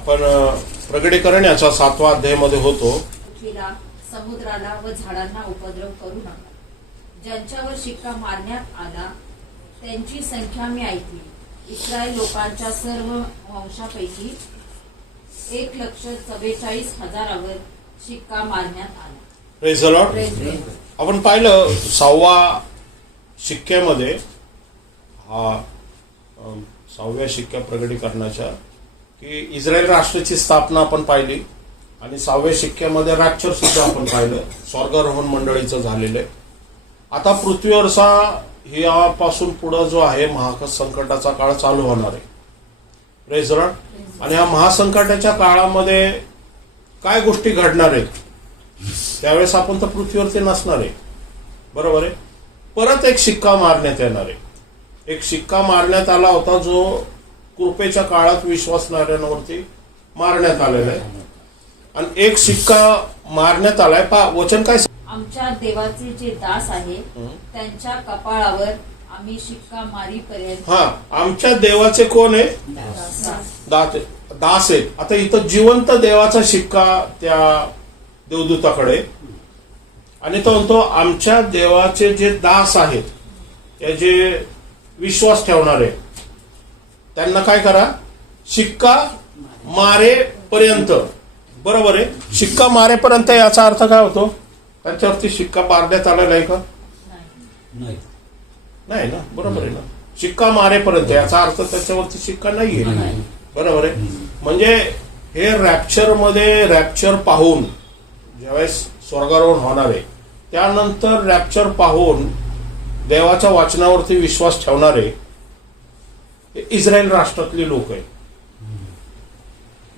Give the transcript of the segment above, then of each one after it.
आपण प्रगटीकरण याचा 7वा अध्यायामध्ये होतो. पृथ्वीला, समुद्राला व झाडांना उपद्रव करू नका. ज्यांच्यावर शिक्का मारण्यात आला त्यांची संख्या मी ऐकली. इस्रायल लोकांच्या सर्व वंशापैकी 1,44,000 शिक्का मारण्यात आला. Praise the Lord. आपण पाहिलं 6व्या शिक्क्यामध्ये, हा 6व्या शिक्क्या प्रगटीकरणाच्या, की इस्रायल राष्ट्राची स्थापना आपण पाहिली आणि 6व्या शिक्क्यामध्ये रॅप्चर सुद्धा आपण पाहिलं, स्वर्गारोहण मंडळीचं झालेलं आहे. आता पृथ्वीवरचा यापासून पुढे जो आहे महासंकटाचा काळ चालू होणार आहे. Praise the Lord. आणि या महासंकटाच्या काळामध्ये काय गोष्टी घडणार आहेत त्यावेळेस आपण तर पृथ्वीवरती नसणार आहे, बरोबर आहे. परत एक शिक्का मारण्यात येणार आहे. एक शिक्का मारण्यात आला होता जो कृपेच्या काळात विश्वासणाऱ्यांवरती मारण्यात आलेला आहे, आणि एक शिक्का मारण्यात आलाय. वचन काय? आमच्या देवाचे जे दास आहे त्यांच्या कपाळावर आम्ही शिक्का मारीपर्यंत. हा, आमच्या देवाचे कोण आहे? दास आहेत. आता इथं जिवंत देवाचा शिक्का त्या देवदूताकडे, आणि तो म्हणतो आमच्या देवाचे जे दास आहेत, ते जे विश्वास ठेवणारे, त्यांना काय करा? शिक्का मारेपर्यंत. बरोबर आहे. शिक्का मारेपर्यंत याचा अर्थ काय होतो? त्यांच्यावरती शिक्का मारण्यात आला नाही का? नाही ना, बरोबर आहे ना. शिक्का मारेपर्यंत याचा अर्थ त्याच्यावरती शिक्का नाहीये, बरोबर आहे. म्हणजे हे रॅप्चर पाहून ज्यावेळेस स्वर्गारोहण होणार आहे, त्यानंतर रॅप्चर पाहून देवाच्या वचनावरती विश्वास ठेवणारे हे इस्रायल राष्ट्रातले लोक आहेत,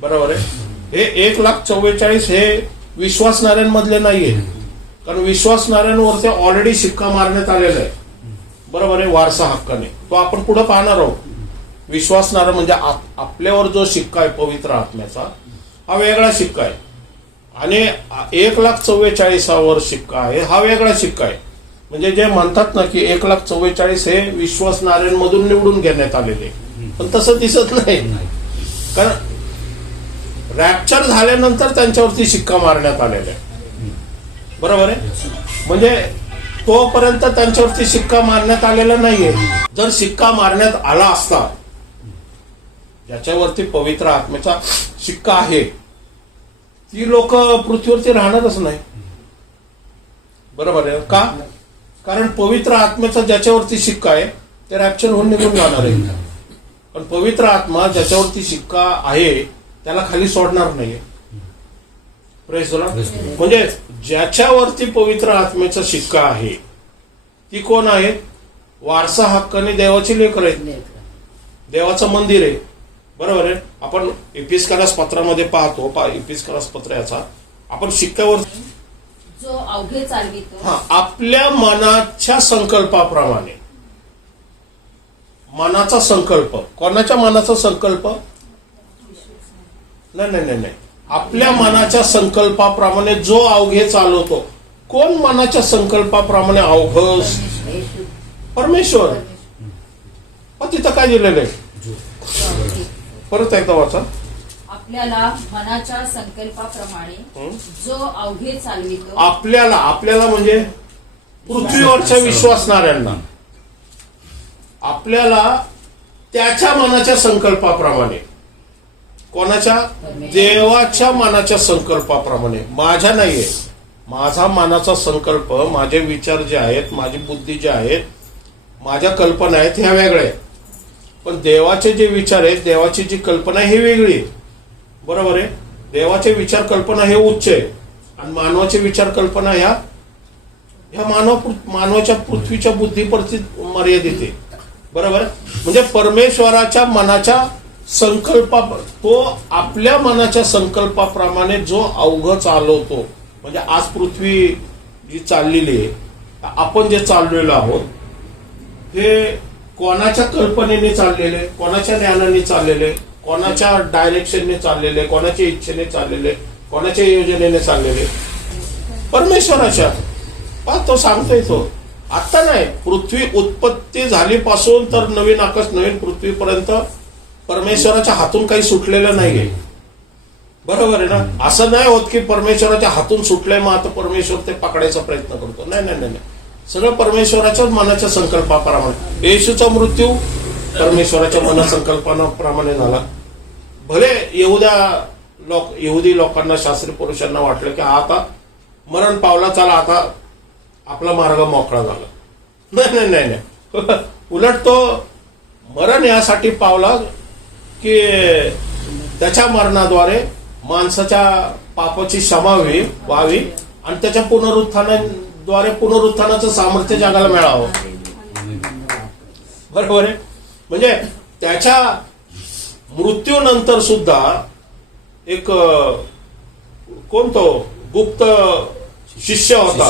बरोबर आहे. हे 1,44,000 हे विश्वासणाऱ्यांमधले नाहीये, कारण विश्वासणाऱ्यांवरती ऑलरेडी शिक्का मारण्यात आलेला आहे, बरोबर आहे, वारसा हक्काने. तो आपण पुढे पाहणार आहोत. विश्वासणारा म्हणजे आपल्यावर जो शिक्का आहे पवित्र आत्म्याचा, हा वेगळा शिक्का आहे, आणि 1,44,000 शिक्का आहे, हा वेगळा शिक्का आहे. म्हणजे जे म्हणतात ना की 1,44,000 हे विश्वासणाऱ्यांमधून निवडून घेण्यात आलेले, पण तसं दिसत नाही, कारण रॅप्चर झाल्यानंतर त्यांच्यावरती शिक्का मारण्यात आलेला आहे, बरोबर आहे. म्हणजे तोपर्यंत त्यांच्यावरती शिक्का मारण्यात आलेला नाहीये. जर शिक्का मारण्यात आला असता, ज्याच्यावरती पवित्र आत्म्याचा शिक्का आहे, ती लोक पृथ्वीवरती राहणारच नाही, बरोबर आहे. का? कारण पवित्र आत्म्याचा ज्याच्यावरती शिक्का आहे ते रॅप्चर होऊन निघून जाणार आहे, पण पवित्र आत्मा ज्याच्यावरती शिक्का आहे त्याला खाली सोडणार नाहीये. Praise the Lord. म्हणजे ज्याच्यावरती पवित्र आत्म्याचा शिक्का आहे ती कोण आहे? वारसा हक्काने देवाची लेकरं आहेत, देवाचं मंदिर आहे, बरोबर आहे. आपण इफिस्करास पत्रामध्ये पाहतो, इफिस्करास पत्र याचा आपण शिक्क्यावर जो अवघे चालवितो, आपल्या मनाच्या संकल्पाप्रमाणे. मनाचा संकल्प, कोणाच्या मनाचा संकल्प? नाही, आपल्या मनाच्या संकल्पाप्रमाणे जो अवघे चालवतो. कोण मनाच्या संकल्पाप्रमाणे अवघ? परमेश्वर. तिथं काय दिलेलं आहे? परत एकदा वाचा. आपल्याला मनाच्या संकल्पाप्रमाणे जो अवघे चालवितो. आपल्याला म्हणजे पृथ्वीवरच्या विश्वासणाऱ्यांना, आपल्याला त्याच्या मनाच्या संकल्पाप्रमाणे. कोणाच्या? देवाच्या मनाच्या संकल्पाप्रमाणे. माझ्या नाहीये. माझा मनाचा संकल्प, माझे विचार जे आहेत, माझी बुद्धी जे आहेत, माझ्या कल्पना आहेत, ह्या वेगळ्या आहेत. पण देवाचे जे विचार आहेत, देवाची जी कल्पना आहे, ही वेगळी आहे, बरोबर आहे. देवाचे विचार कल्पना हे उच्च आहे, आणि मानवाचे विचार कल्पना ह्या मानवाच्या पृथ्वीच्या बुद्धीवरती मर्यादित आहे, बरोबर. म्हणजे परमेश्वराच्या मनाच्या संकल्पा, तो आपल्या मनाच्या संकल्पाप्रमाणे जो अवघ चालवतो. म्हणजे आज पृथ्वी जी चाललेली आहे, आपण जे चाललेलो आहोत, हे कोणाच्या कल्पनेने चाललेले, कोणाच्या ज्ञानाने चाललेले, कोणाच्या डायरेक्शनने चाललेले, कोणाच्या इच्छेने चाललेले, कोणाच्या योजनेने चाललेले? परमेश्वराच्या. तो सांगतोय तो. आता नाही, पृथ्वी उत्पत्ती झालीपासून तर नवीन आकाश नवीन पृथ्वीपर्यंत परमेश्वराच्या हातून काही सुटलेलं नाहीये. बरोबर आहे ना. असं नाही होत की परमेश्वराच्या हातून सुटलंय मग आता परमेश्वर ते पकडायचा प्रयत्न करतो. नाही नाही नाही, सगळं परमेश्वराच्याच मनाच्या संकल्पाप्रमाणे. येशूचा मृत्यू परमेश्वराच्या मनसंकल्पनाप्रमाणे झाला. भले यहुदी लोकांना, शास्त्री पुरुषांना वाटलं की आता मरण पावला, चला आता आपला मार्ग मोकळा झाला. नाही नाही नाही नाही, उलट तो मरण यासाठी पावला की त्याच्या मरणाद्वारे माणसाच्या पापाची क्षमा व्हावी आणि त्याच्या पुनरुत्थानाद्वारे पुनरुत्थानाचं सामर्थ्य जगाला मिळावं. बरोबर आहे. म्हणजे त्याच्या मृत्यूनंतर सुद्धा एक कोण तो गुप्त शिष्य होता,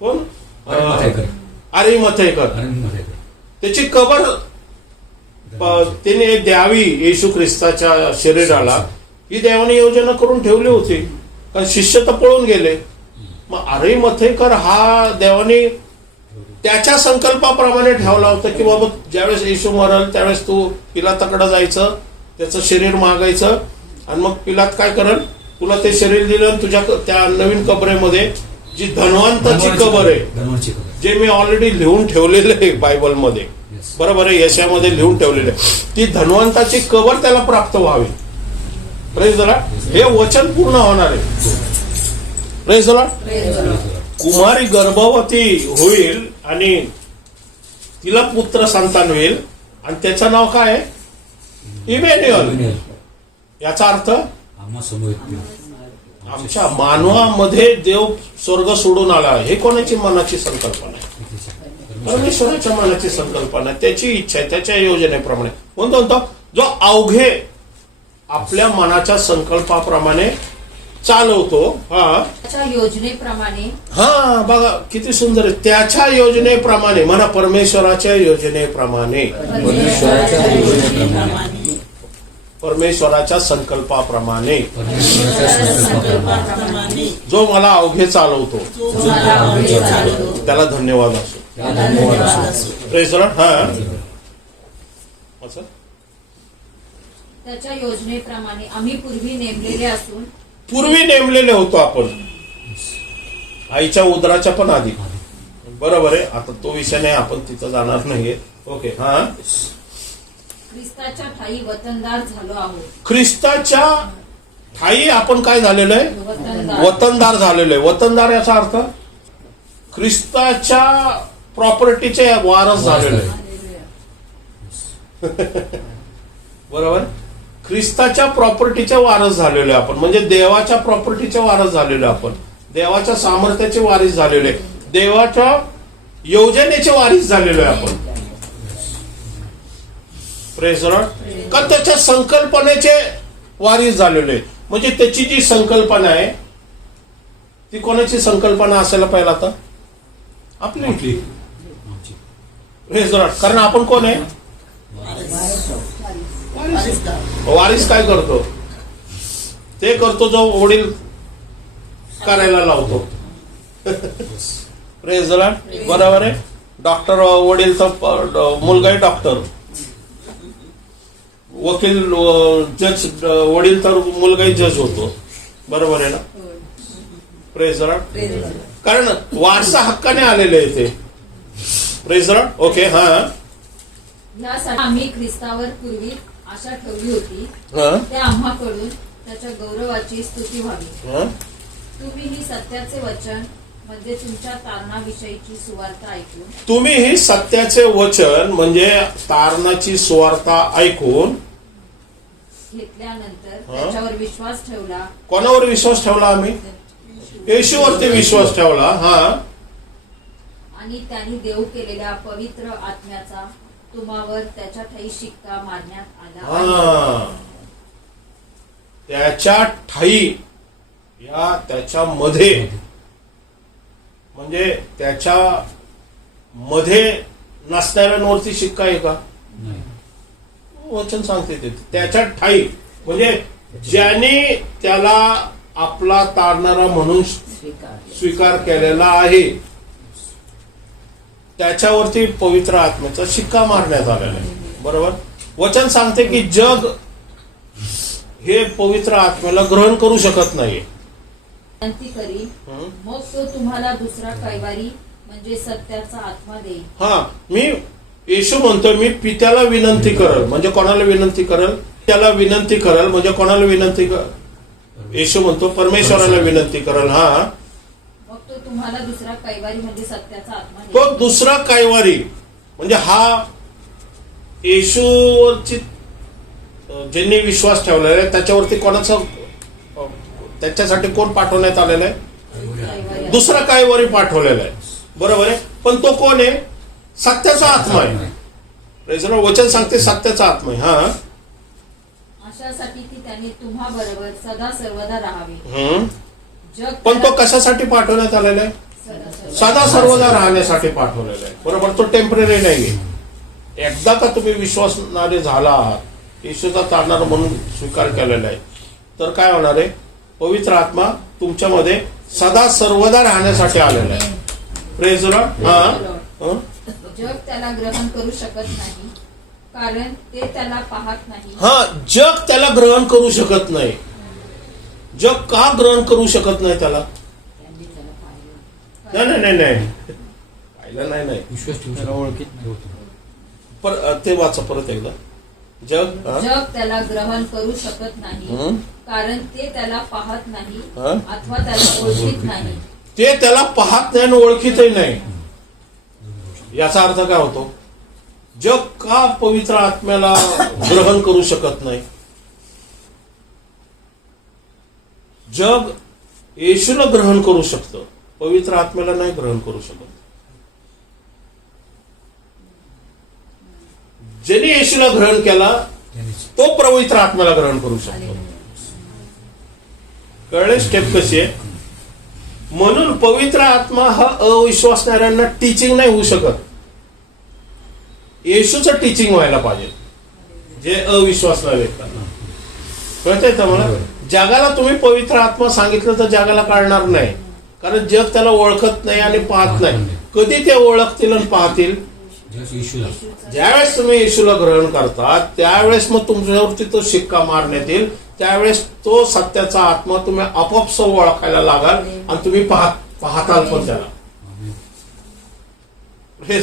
कोण, अरिमथेकर. त्याची कबर त्याने द्यावी येशू ख्रिस्ताच्या शरीराला, ही देवाने योजना करून ठेवली होती. कारण शिष्य तर पळून गेले. मग अरिमथेकर हा देवाने त्याच्या संकल्पाप्रमाणे ठेवला होता की बाबा ज्यावेळेस येशू मरल त्यावेळेस तू पिलाताकडे जायचं, त्याचं शरीर मागायचं आणि मग पिलात काय करल, तुला ते शरीर दिलं, तुझ्या त्या नवीन कबरेमध्ये जी धनवंताची कबर आहे, जे मी ऑलरेडी लिहून ठेवलेलं आहे बायबलमध्ये, बरोबर आहे, यशामध्ये लिहून ठेवलेलं आहे, ती धनवंताची कबर त्याला प्राप्त व्हावी. Praise the Lord. हे वचन पूर्ण होणार आहे. Praise the Lord. कुमारी गर्भवती होईल आणि तिला पुत्र संतान होईल आणि त्याचं नाव काय आहे, इमॅन्युअल. याचा अर्थ आमच्या मानवामध्ये देव स्वर्ग सोडून आला. हे कोणाची मनाची संकल्पना आहे? परमेश्वराच्या मनाची संकल्पना, त्याची इच्छा आहे, त्याच्या योजनेप्रमाणे. म्हणतो जो अवघे आपल्या मनाच्या संकल्पाप्रमाणे चालवतो. त्याच्या योजनेप्रमाणे. हा, बघा किती सुंदर आहे. त्याच्या योजनेप्रमाणे म्हणा, परमेश्वराच्या योजनेप्रमाणे, परमेश्वराच्या संकल्पाप्रमाणे जो मला अवघे चालवतो त्याला धन्यवाद असो. Praise the Lord. त्याच्या योजनेप्रमाणे आम्ही पूर्वी नेमलेले असून, पूर्वी नेमलेले होतो आपण आईच्या उदराच्या पण आधी. बरोबर आहे. आता तो विषय नाही, आपण तिथं जाणार नाहीये. ओके. ख्रिस्ताच्या ठाई वतनदार झालो आहोत. ख्रिस्ताच्या ठाई आपण काय झालेलो आहे, वतनदार झालेलो आहे. वतनदार याचा अर्थ ख्रिस्ताच्या प्रॉपर्टीचे वारस झालेलो आहे. बरोबर. ख्रिस्ताच्या प्रॉपर्टीचे वारस झालेलो आहे आपण, म्हणजे देवाच्या प्रॉपर्टीचे वारस झालेलो आहे आपण, देवाच्या सामर्थ्याचे वारीस झालेलो आहे, देवाच्या योजनेचे वारीस झालेलो आहे आपण. Praise the Lord. का त्याच्या संकल्पनेचे वारीस झालेले. म्हणजे त्याची जी संकल्पना आहे ती कोणाची संकल्पना असायला पाहिजे आता, आपली. Praise the Lord. कारण आपण कोण आहे, वारीस. काय करतो, ते करतो जो वडील करायला लावतो. Praise the Lord. बरोबर आहे. डॉक्टर वडील तर मुलगाही डॉक्टर, वकील जज वडील तर मुलगाही जज होतो. बरोबर आहे ना. Praise the Lord. कारण वारसा हक्काने आलेले आहे ते. Praise the Lord. ओके. यासाठी आम्ही ख्रिस्तावर पूर्वी आशा ठेवली होती, त्या आम्हाकडून त्याच्या गौरवाची स्तुती व्हावी. तुम्ही ही सत्याचे वचन म्हणजे तुमच्या तारणाविषयीची सुवार्ता ऐकून, तुम्ही ही सत्याचे वचन म्हणजे तारणाची सुवार्ता ऐकून घेतल्यानंतर त्याच्यावर विश्वास ठेवला. कोणावर विश्वास ठेवला आम्ही, येशूवरती विश्वास ठेवला. आणि त्यांनी देव केलेल्या पवित्र आत्म्याचा तुम्हावर त्याच्या ठाई शिक्का मारण्यात आला. त्याच्या ठाई या त्याच्यामध्ये म्हणजे त्याच्या मध्ये नसणाऱ्यांवरती शिक्का आहे का, वचन सांगते ते. त्याच्या ठाई म्हणजे ज्याने त्याला आपला तारणारा म्हणून स्वीकार केलेला आहे त्याच्यावरती पवित्र आत्म्याचा शिक्का मारण्यात आलेला आहे. बरोबर. वचन सांगते की जग हे पवित्र आत्म्याला ग्रहण करू शकत नाही. विनंती करी, मग तो तुम्हाला दुसरा कैवारी म्हणजे सत्याचा आत्मा देईल. हा, मी येशू म्हणतोय, मी पित्याला विनंती करल. म्हणजे कोणाला विनंती करल? त्याला विनंती करल. म्हणजे कोणाला विनंती कर? येशू म्हणतो परमेश्वराला विनंती करल. हा, मग तो तुम्हाला दुसरा कैवारी म्हणजे सत्याचा आत्मा तो देईल. दुसरा कैवारी म्हणजे हा येशूवरची ज्यांनी विश्वास ठेवलेला आहे त्याच्यावरती कोणाचा त्याच्यासाठी कोण पाठवण्यात आलेला आहे? कैवारी दुसरा कैवारी पाठवलेला आहे. बरोबर आहे. पण तो कोण आहे? सत्याचा आत्मा आहे. Praise the Lord. वचन सांगते सत्याचा आत्मा आहे. हा, अशासाठी की त्यांनी तुम्हा बरोबर सदा सर्वदा राहावे. जग पण तो कशासाठी पाठवण्यात आलेला आहे? सदा सर्वदा राहण्यासाठी पाठवलेला आहे. बरोबर. तो टेम्पररी नाहीये. एकदा का तुम्ही विश्वासणारे झाला आहात, येशूचा तारणारा म्हणून स्वीकार केलेला आहे, तर काय होणार आहे? पवित्र आत्मा तुमच्यामध्ये सदा सर्वदा राहण्यासाठी आलेला आहे. Praise the Lord. हा, जग त्याला ग्रहण करू शकत नाही, कारण ते त्याला पाहत नाही. हा, जग त्याला ग्रहण करू शकत नाही. जग का ग्रहण करू शकत नाही त्याला? त्यांनी त्याला पाहिलं. नाही नाही नाही नाही, पाहिलं नाही नाही. विश्वास ठेवू शकत ओळखीत नाही. ते वाचा परत एकदा. जग हा? जग त्याला ग्रहण करू शकत नाही, हं? कारण ते त्याला पाहत नाही हं? अथवा त्याला ओळखीत नाही. ते त्याला पाहत नाही आणि ओळखीतही नाही. याचा अर्थ काय होतो? जग का पवित्र आत्म्याला ग्रहण करू शकत नाही? जग येशूला ग्रहण करू शकतं, पवित्र आत्म्याला नाही ग्रहण करू शकत. ज्याने येशूला ग्रहण केला तो पवित्र आत्म्याला ग्रहण करू शकतो. कळले स्टेप कशी आहे? म्हणून पवित्र आत्मा हा अविश्वासणाऱ्यांना टीचिंग नाही होऊ शकत. येशूचं टीचिंग व्हायला पाहिजे जे अविश्वासणारे त्यांना. कळतंय का मला? जगाला तुम्ही पवित्र आत्मा सांगितलं तर जगाला कळणार नाही, कारण जग त्याला ओळखत नाही आणि पाहत नाही. कधी ते ओळखतील आणि पाहतील? ज्यावेळेस तुम्ही येशूला ग्रहण करता त्यावेळेस मग तुमच्यावरती तो शिक्का मारण्यात येईल. त्यावेळेस तो सत्याचा आत्मा तुम्ही आपोआप ओळखायला लागाल आणि तुम्ही पाहताल पण त्याला. हे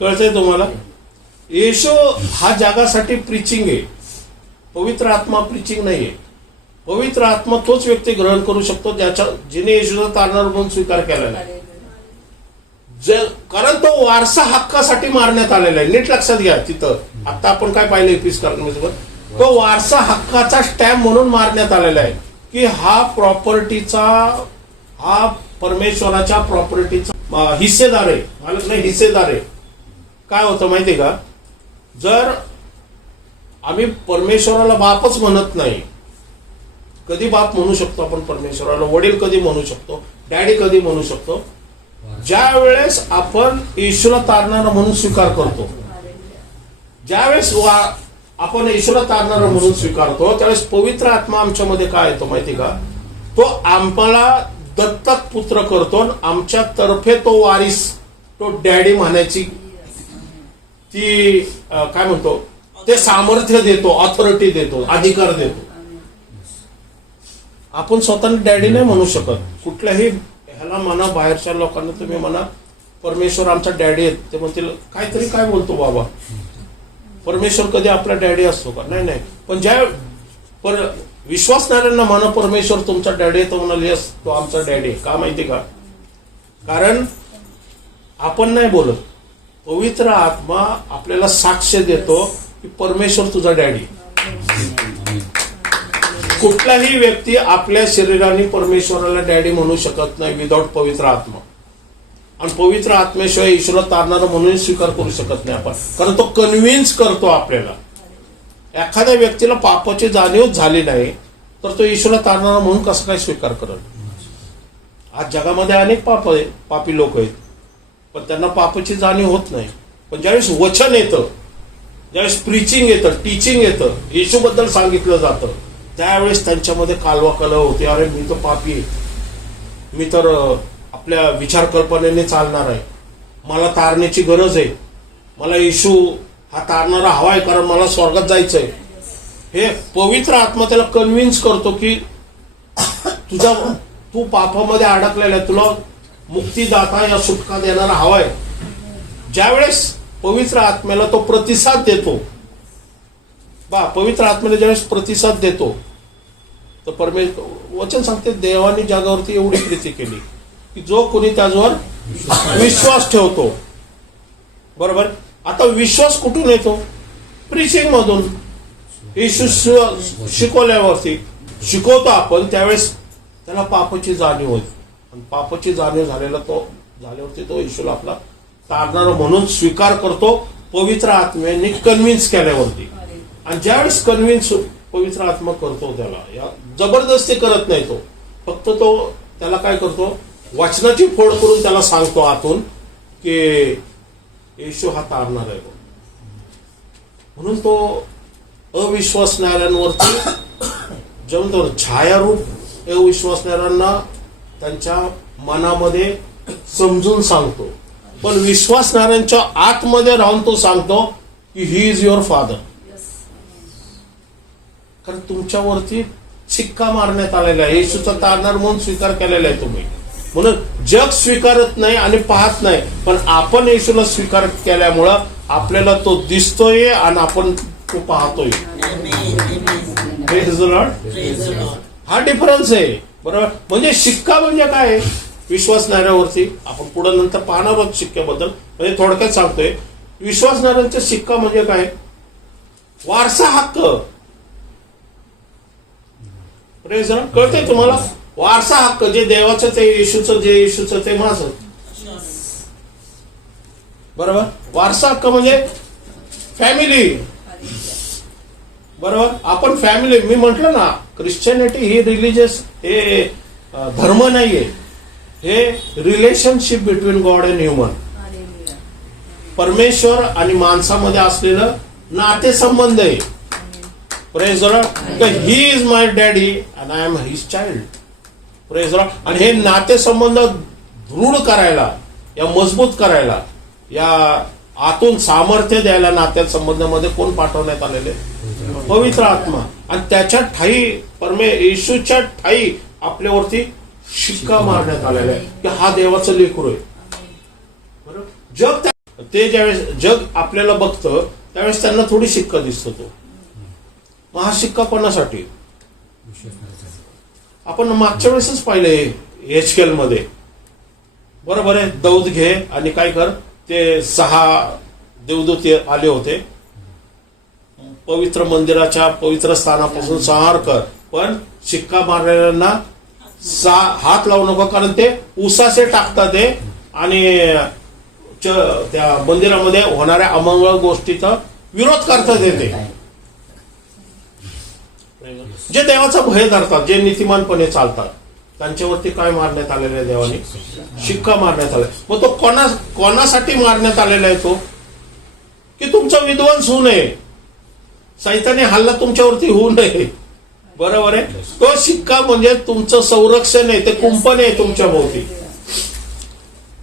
कळतंय तुम्हाला? येशू हा जगासाठी प्रीचिंग आहे, पवित्र आत्मा प्रीचिंग नाहीये. पवित्र आत्मा तोच व्यक्ती ग्रहण करू शकतो जिने येशूचा तारणार म्हणून स्वीकार केलेला आहे. कारण तो वारसा हक्कासाठी मारण्यात आलेला आहे. नीट लक्षात घ्या. तिथं आता आपण काय पाहिलं 21 कारण तो वारसा हक्काचा स्टॅम्प म्हणून मारण्यात आलेला आहे की हा प्रॉपर्टीचा, हा परमेश्वराच्या प्रॉपर्टीचा हिस्सेदार आहे. मालक नाही, हिस्सेदार आहे. काय होतं माहितीये का? जर आम्ही परमेश्वराला बापच म्हणत नाही, कधी बाप म्हणू शकतो आपण परमेश्वराला? वडील कधी म्हणू शकतो? डॅडी कधी म्हणू शकतो? ज्या वेळेस आपण येशूला तारणारा म्हणून स्वीकार करतो, ज्यावेळेस आपण येशूला तारणारा म्हणून स्वीकारतो, त्यावेळेस पवित्र आत्मा आमच्यामध्ये काय येतो माहिती का? तो आम्हाला दत्तक पुत्र करतो, आमच्या तर्फे तो वारीस, तो डॅडी म्हणायची ती काय म्हणतो ते सामर्थ्य देतो, ऑथॉरिटी देतो, अधिकार देतो. आपण स्वतःला डॅडी नाही म्हणू शकत. कुठल्याही ह्याला म्हणा, बाहेरच्या लोकांना तुम्ही म्हणा परमेश्वर आमचा डॅडी आहे, ते म्हणतील काहीतरी काय बोलतो बाबा, परमेश्वर कधी आपला डॅडी असतो का? नाही नाही. पण विश्वासणाऱ्यांना म्हणा परमेश्वर तुमचा डॅडी आहे, तो म्हणाल येस तो आमचा डॅडी आहे. का माहिती का? कारण आपण नाही बोलत, पवित्र आत्मा आपल्याला साक्ष देतो की परमेश्वर तुझा डॅडी. कुठलाही व्यक्ती आपल्या शरीराने परमेश्वराला डॅडी म्हणू शकत नाही विदाऊट पवित्र आत्मा. आणि पवित्र आत्म्याशिवाय येशूला तारणारा म्हणून स्वीकार करू शकत नाही आपण, कारण तो कन्व्हिन्स करतो आपल्याला. एखाद्या व्यक्तीला पापाची जाणीव झाली नाही तर तो येशूला तारणारा म्हणून कसं काय स्वीकार करेल? आज जगामध्ये अनेक पापी लोक आहेत, पण त्यांना पापाची जाणीव होत नाही. पण ज्यावेळेस वचन येतं, ज्यावेळेस प्रीचिंग येतं, टीचिंग येतं, येशूबद्दल सांगितलं जातं, त्यावेळेस त्यांच्यामध्ये कालवा कलव होते. अरे मी तर पापी आहे, मी तर आपल्या विचार कल्पनेने चालणार आहे, मला तारण्याची गरज आहे, मला येशू हा तारणारा हवा आहे कारण मला स्वर्गात जायचंय. हे पवित्र आत्मा त्याला कन्व्हिन्स करतो की तू पापामध्ये अडकलेला आहे, तुला मुक्तीदाता या सुटका देणारा हवाय. ज्यावेळेस पवित्र आत्म्याला तो प्रतिसाद देतो, पवित्र आत्म्याला ज्यावेळेस प्रतिसाद देतो, तर वचन सांगते देवाने जगावरती एवढी प्रीती केली की जो कोणी त्याच्यावर विश्वास ठेवतो. बरोबर. आता विश्वास कुठून येतो? प्रीचिंग मधून. येशू शिकवल्यावरती शिकवतो आपण, त्यावेळेस त्याला पापाची जाणीव होती, आणि पापाची जाणीव झाल्यावरती तो येशूला आपला तारणारा म्हणून स्वीकार करतो पवित्र आत्म्याने कन्व्हिन्स केल्यावरती. आणि ज्यावेळेस कन्व्हिन्स पवित्र आत्मा करतो, त्याला या जबरदस्ती करत नाही, तो फक्त तो त्याला काय करतो, वचनाची फोड करून त्याला सांगतो आतून की येशू हा तारणार आहे. म्हणून तो अविश्वासणाऱ्यांवरती जेव्हा छायारूप अविश्वासणाऱ्यांना त्यांच्या मनामध्ये समजून सांगतो, पण विश्वासणाऱ्यांच्या आतमध्ये राहून तो सांगतो की ही इज युअर फादर. कारण तुमच्यावरती शिक्का मारण्यात आलेला आहे, येशूचा तारणार म्हणून स्वीकार केलेला आहे तुम्ही. म्हणून जग स्वीकारत नाही आणि पाहत नाही, पण आपण येशूला स्वीकार केल्यामुळं आपल्याला तो दिसतोय आणि आपण तो पाहतोय. हा डिफरन्स आहे. बरोबर. म्हणजे शिक्का म्हणजे काय? विश्वासणाऱ्यावरती आपण पुढे नंतर पाहणार आहोत शिक्क्याबद्दल, म्हणजे थोडक्यात सांगतोय. विश्वासणाऱ्यांचा शिक्का म्हणजे काय? वारसा हक्क. कळतंय तुम्हाला? वारसा हक्क जे देवाचं ते येशूचं, जे येशूचं ते माझं. बरोबर. वारसा हक्क म्हणजे फॅमिली. बरोबर. आपण फॅमिली, मी म्हटलं ना, ख्रिश्चनिटी ही रिलिजियस, हे धर्म नाहीये, हे relationship between God and human. परमेश्वर आणि माणसामध्ये असलेलं नातेसंबंध आहे. Praise the Lord. He is my daddy and I am his child. Praise the Lord. आणि हे नातेसंबंध दृढ करायला, या मजबूत करायला, या आतून सामर्थ्य द्यायला नात्या संबंधामध्ये कोण पाठवण्यात आलेले? पवित्र आत्मा. आणि त्याच्या ठाई येशूच्या ठाई आपल्यावरती शिक्का मारण्यात आलेला आहे की हा देवाचं लेकरू आहे. बरोबर. जग ते ज्यावेळेस जग आपल्याला बघतं त्यावेळेस त्यांना थोडी शिक्का दिसतो तो. मग हा शिक्का कोणासाठी? आपण मागच्या वेळेसच पाहिले एचकेल मध्ये. बरोबर आहे. दौद घे आणि काय कर, ते 6 देवदूत आले होते, पवित्र मंदिराच्या पवित्र स्थानापासून संहार कर, पण शिक्का मारलेल्यांना हात लावू नको, कारण ते उसासे टाकतात ते आणि त्या मंदिरामध्ये होणाऱ्या अमंगळ गोष्टीचा विरोध करतात ते. जे देवाचा भय धरतात, जे नीतिमानपणे चालतात, त्यांच्यावरती काय मारण्यात आलेलं आहे? देवाने शिक्का मारण्यात आलाय. मग तो कोणासाठी मारण्यात आलेला आहे? तो की तुमचा विध्वंस होऊ नये, सैतानी हल्ला तुमच्यावरती होऊ नये. बरोबर आहे. तो शिक्का म्हणजे तुमचं संरक्षण आहे, ते कुंपण आहे तुमच्या भोवती.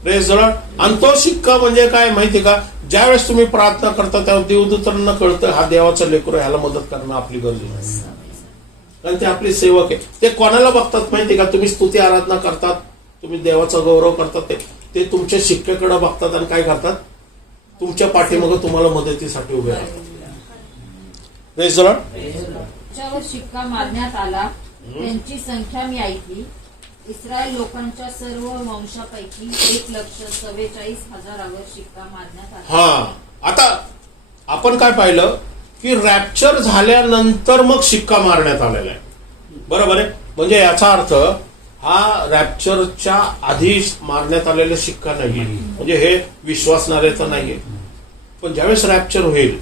Praise the Lord. आणि तो शिक्का म्हणजे काय माहिती का? ज्यावेळेस तुम्ही प्रार्थना करता त्यावेळेस देवदूतांना कळतं हा देवाचा लेकरू, ह्याला मदत करणं आपली गरज आहे, कारण ते आपले सेवक आहे. ते कोणाला बघतात माहिती का? तुम्ही स्तुती आराधना करतात, तुम्ही देवाचा गौरव करतात, ते तुमच्या शिक्क्याकडे बघतात आणि काय करतात? तुमच्या पाठीमागे तुम्हाला मदतीसाठी उभे राहतात. Praise the Lord. ज्यावर शिक्का मारण्यात आला त्यांची संख्या मी ऐकली. इस्रायल लोकांच्या सर्व वंशापैकी 1,44,000 शिक्का मारण्यात आला. हा. आता आपण काय पाहिलं की रॅप्चर झाल्यानंतर मग शिक्का मारण्यात आलेला आहे. बरोबर आहे. म्हणजे याचा अर्थ हा रॅप्चरच्या आधी मारण्यात आलेला शिक्का नाहीये, म्हणजे हे विश्वासणाऱ्याचं नाहीये. पण ज्यावेळेस रॅप्चर होईल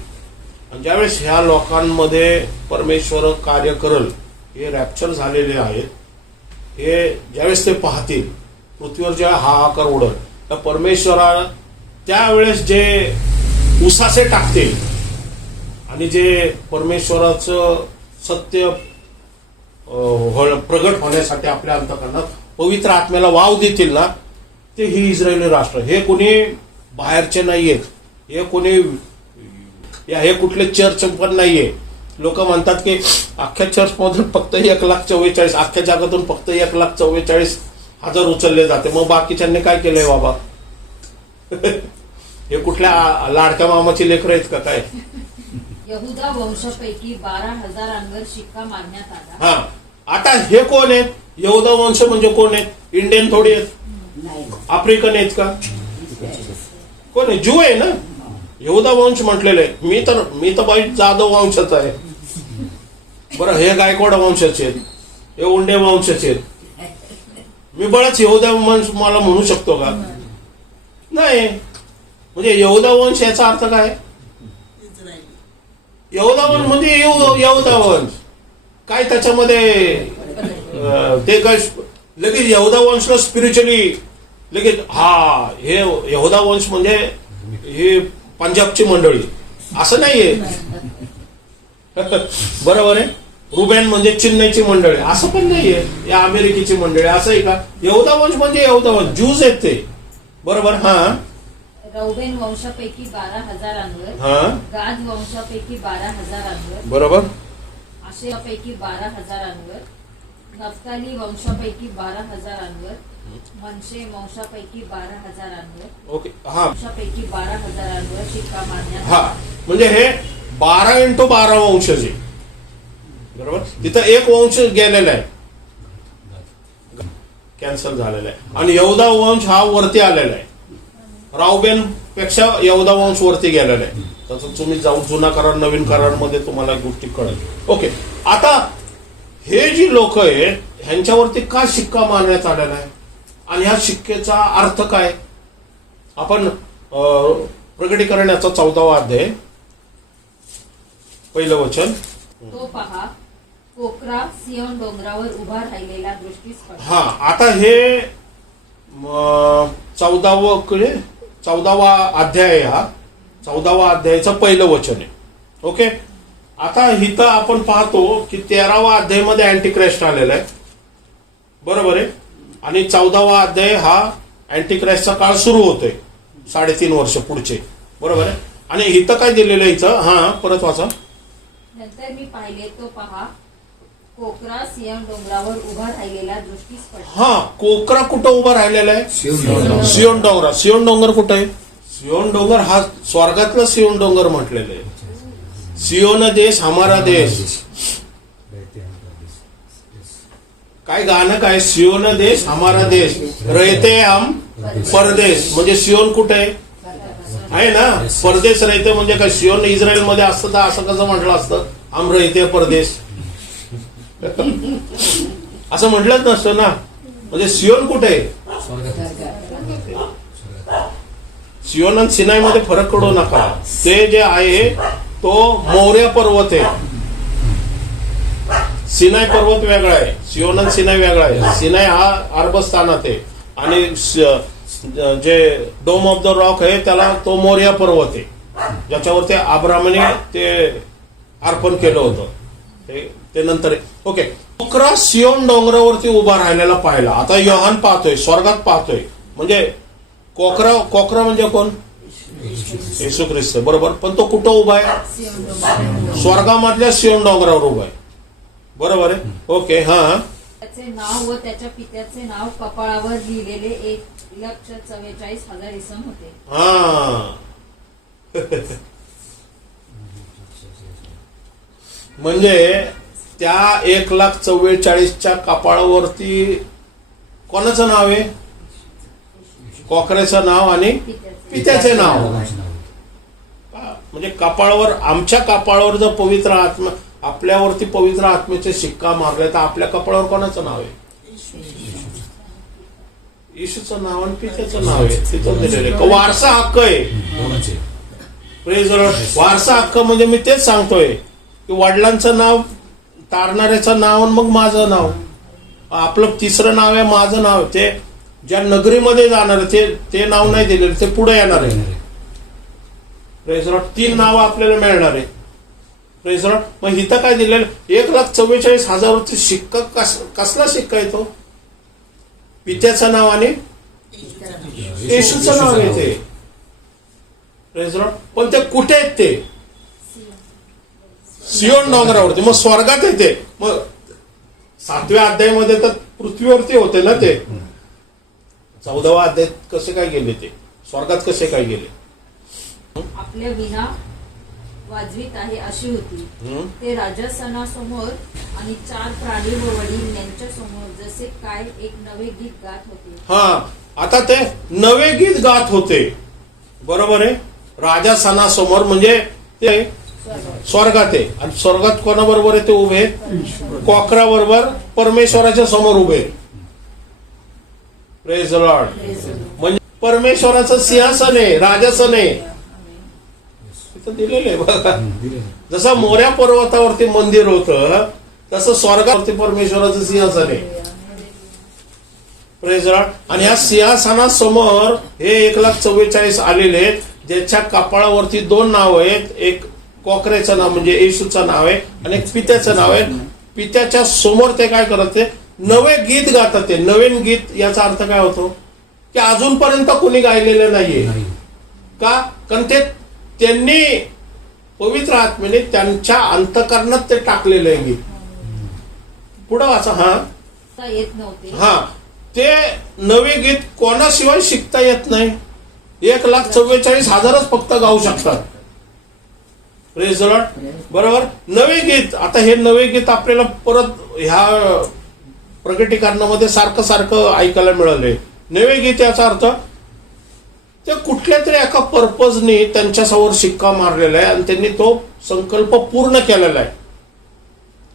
आणि ज्यावेळेस ह्या लोकांमध्ये परमेश्वर कार्य करल, हे रॅप्चर झालेले आहेत, हे ज्यावेळेस ते पाहतील, पृथ्वीवर जेव्हा हाहाकार उडल, तर परमेश्वरा त्यावेळेस जे उसासे टाकतील आणि जे परमेश्वराचं सत्य प्रगट होण्यासाठी आपल्या अंतःकरणात पवित्र आत्म्याला वाव देतील ना, ते ही इस्रायली राष्ट्र. हे कोणी बाहेरचे नाहीयेत, हे कोणी हे कुठले चर्च पण नाहीये, लोक म्हणतात की अख्ख्या चर्चमधून फक्त 1,44,000, अख्ख्या जगातून फक्त 1,44,000 उचलले जाते. मग बाकीच्यांनी काय केलंय बाबा? हे कुठल्या लाडक्या मामाची लेकरं आहेत का काय? यहुदा वंशापैकी 12,000 शिक्का मारण्यात आला. हा, आता हे कोण आहेत? यहुदा वंश म्हणजे कोण आहेत? इंडियन थोडी आहेत, आफ्रिकन आहेत का? कोण आहे? ज्यू आहे ना. यहुदा वंश म्हटलेलं आहे. मी तर बाई जाधव वंशाचा आहे. बरं, हे गायकवाड वंशाचे आहेत, हे उंडे वंशाचे आहेत. मी बळच यहुदा वंश मला म्हणू शकतो का? नाही. म्हणजे यहुदा वंश याचा अर्थ काय? यहुदा वंश म्हणजे यहुदा वंश काय त्याच्यामध्ये ते काय लगेच यहुदा वंशला स्पिरिच्युअली लगेच हे यहुदा वंश म्हणजे हे पंजाबची मंडळी असं नाहीये. बरोबर आहे. रुबेन म्हणजे चेन्नईची मंडळी असं पण नाहीये. या अमेरिकेची मंडळी असं आहे का? यहुदा वंश म्हणजे यहुदा वंश, ज्यूज आहेत ते. बरोबर. हा, रौबेन वंशापैकी 12,000, हा, गाद वंशापैकी 12,000, बरोबर. आशेरापैकी 12,000, नफ्ताली वंशापैकी 12,000, मनशे वंशापैकी 12,000, ओके. हा वंशापैकी 12,000 शिक्का मारण्यात हा आला. म्हणजे हे 12x12 वंशचे. बरोबर. तिथं एक वंश गेलेला आहे, कॅन्सल झालेला आहे. आणि यहुदा वंश हा वरती आलेला आहे. रावबेन पेक्षा यहुदा वंश वरती गेलेला आहे. तसं तुम्ही जाऊन जुना करार नवीन करारमध्ये तुम्हाला गोष्टी कळेल. ओके. आता हे जी लोक आहेत ह्यांच्यावरती का शिक्का मारण्यात आलेला आहे आणि ह्या शिक्केचा अर्थ काय? आपण प्रकटीकरण याचा 14वा अध्याय, पहिलं वचन. तो पहा, कोकरा सियोन डोंगरावर उभा राहिलेला दृष्टीस पडला. हा, आता हे 14वा अध्याय, हा 14वा अध्यायाचं पहिलं वचन आहे. ओके. आता इथं आपण पाहतो की 13वा अध्यायामध्ये अँटिक्राइस्ट आलेला आहे. बरोबर आहे. आणि 14वा अध्याय हा अँटिक्राइस्टचा काळ सुरू होतोय 3.5 वर्ष पुढचे. बरोबर आहे. आणि इथं काय दिलेलं आहे इथं? हा, परत वाचा. नंतर मी पाहिले, तो पहा, कोकरा सियोन डोंगरावर उभा राहिलेला दृष्टीस पडला. हा, कोकरा कुठं उभा राहिलेला आहे? सियोन डोंगर. सियोन डोंगर कुठं आहे? सियोन डोंगर हा स्वर्गातला सियोन डोंगर म्हटलेलं आहे. सियोन देश हमारा देश. काय गाणं काय? सियोन देश हमारा देश, रहते हम परदेश. म्हणजे सियोन कुठे आहे ना? परदेश रहते म्हणजे काय? सियोन इस्रायल मध्ये असतं तर असं कसं म्हटलं असतं? हम रहते परदेश असं म्हटलंच नसतं ना. म्हणजे सियोन कुठे आहे? सियोन आणि सिनाई मध्ये फरक करू नका. ते जे आहे तो मौर्य पर्वत आहे. सिनाई पर्वत वेगळा आहे, सियोन आणि सिनाई वेगळा आहे. सिनाई हा अरबस्थानात आहे आणि जे डोम ऑफ द रॉक आहे त्याला तो मौर्य पर्वत आहे, ज्याच्यावर ते अब्राहमाने ते अर्पण केलं होतं. ते नंतर आहे. ओके. कोकरा सियोन डोंगरावरती उभा राहिलेला पाहिला. आता योहान पाहतोय, स्वर्गात पाहतोय. म्हणजे कोकरा म्हणजे कोण? येशू ख्रिस्त. बरोबर. पण तो कुठं उभा आहे? सियोन डोंगरावर. स्वर्गामधल्या सियोन डोंगरावर उभा आहे. बरोबर आहे. ओके. हा, त्याचे नाव व त्याच्या पित्याचे नाव कपाळावर लिहिलेले 1,44,000 इसम होते. हा. म्हणजे त्या 1,44,000च्या कपाळावरती कोणाचं नाव आहे? कोकऱ्याचं नाव आणि पित्याचे नाव. म्हणजे कपाळावर, आमच्या कपाळावर जर पवित्र आत्मा, आपल्यावरती पवित्र आत्म्याचे शिक्का मारले तर आपल्या कपाळावर कोणाचं नाव आहे? येशूचं नाव आणि पित्याचं नाव आहे. तिथं दिलेलं आहे. वारसा हक्क आहे. Praise the Lord. वारसा हक्क म्हणजे मी तेच सांगतोय की वडिलांचं नाव, तारणाऱ्याचं नाव आणि मग माझं नाव. आपलं तिसरं नाव आहे, माझं नाव. ते ज्या नगरीमध्ये जाणार ते नाव नाही दिलेलं, ते पुढे येणार आहे. Praise the Lord. 3 नावं आपल्याला मिळणार आहे. Praise the Lord. मग इथं काय दिलेलं? 1,44,000 वरती शिक्का. कसला शिक्का येतो? पित्याचं नाव आणि येशूचं नाव येते. Praise the Lord. पण ते कुठे आहेत? ते सियोन डोंगरावरती, मग स्वर्गात येते. मग 7व्या अध्यायामध्ये तर पृथ्वीवरती होते ना ते. 14वा अध्यायात कसे काय गेले ते, स्वर्गात कसे काय गेले? आपल्या विना वाजवीत आहे अशी होती. ते राजसनासमोर आणि 4 प्राणी व वडील यांच्या समोर जसे काय एक नवे गीत गात होते. हा, आता ते नवे गीत गात होते, बरोबर आहे. राजसनासमोर म्हणजे ते स्वर्गात आहे. आणि स्वर्गात कोणाबरोबर आहे ते उभे? कोकराबरोबर परमेश्वराच्या समोर उभे. Praise the Lord. म्हणजे परमेश्वराचं सिंहासन आहे, राजासन आहे. तिथं दिलेलं आहे बघा. जसं मोऱ्या पर्वतावरती मंदिर होतं तसं स्वर्गावरती परमेश्वराचं सिंहासन आहे. Praise the Lord. आणि या सिंहासनासमोर हे 1,44,000 आलेले आहेत, ज्याच्या कपाळावरती 2 नाव आहेत. एक कोकऱ्याचं नाव म्हणजे येशूचं नाव आहे आणि एक पित्याचं नाव आहे. पित्याच्या समोर ते काय करत ते नवे गीत गातात. ते नवीन गीत याचा अर्थ काय होतो की अजूनपर्यंत कोणी गायलेलं नाहीये. का? कारण ते त्यांनी पवित्र आत्म्याने त्यांच्या अंतःकरणात ते टाकलेलं आहे गीत. पुढं वाचा. शिकता येत नव्हते. हा, ते नवे गीत कोणाशिवाय शिकता येत नाही. 1,44,000च फक्त गाऊ शकतात. Praise the Lord. बरोबर. नवे गीत. आता हे नवे गीत आपल्याला परत ह्या प्रकटीकरणामध्ये सारखं सारखं ऐकायला मिळाले. नवे गीत याचा अर्थ ते कुठल्या तरी एका पर्पजने त्यांच्यासमोर शिक्का मारलेला आहे आणि त्यांनी तो संकल्प पूर्ण केलेला आहे.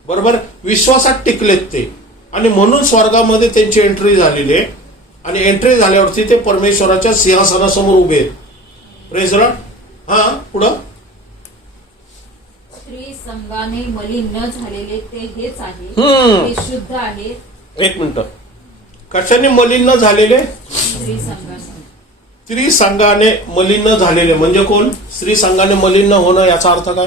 बरोबर. विश्वासात टिकलेत ते आणि म्हणून स्वर्गामध्ये त्यांची एंट्री झालेली आहे. आणि एंट्री झाल्यावरती ते परमेश्वराच्या सिंहासनासमोर उभे आहेत. Praise the Lord. हा, पुढं. स्त्री संघाने मलिन न झालेले ते हेच आहे. ते शुद्ध आहेत. एक मिनिट. कशाने मलिन न झालेले? स्त्री संघाने. स्त्री संघाने मलिन न झालेले म्हणजे कोण? स्त्री संघाने मलिन न होणं याचा अर्थ काय?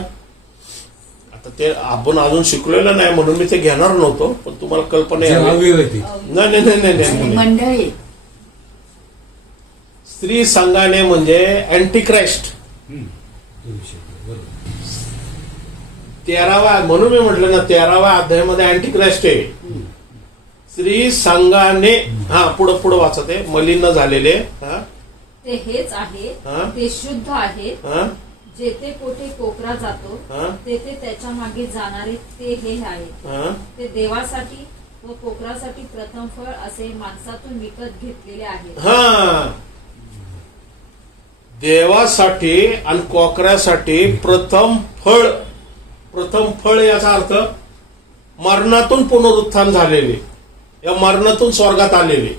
आता ते आपण अजून शिकलेलं नाही म्हणून मी ते घेणार नव्हतो, पण तुम्हाला कल्पना यावी. नाही. मंडळी. स्त्री संघाने म्हणजे अँटिक्राइस्ट. 13वा, म्हणून मी म्हटलं ना 13व्या अध्यायामध्ये अँटिक्राइस्ट आहे. स्त्री संघाने. हा, पुढं वाचत आहे. मलिन न झालेले. हा, ते हेच आहे. ते शुद्ध आहेत. जेथे कोठे कोकरा जातो तेथे त्याच्या मागे जाणारे ते हे आहेत. ते देवासाठी व कोकरासाठी प्रथम फळ असे माणसातून विकत घेतलेले आहेत. हा, देवासाठी आणि कोकऱ्यासाठी प्रथम फळ. प्रथम फळ याचा अर्थ मरणातून पुनरुत्थान झालेले, या मरणातून स्वर्गात आलेले,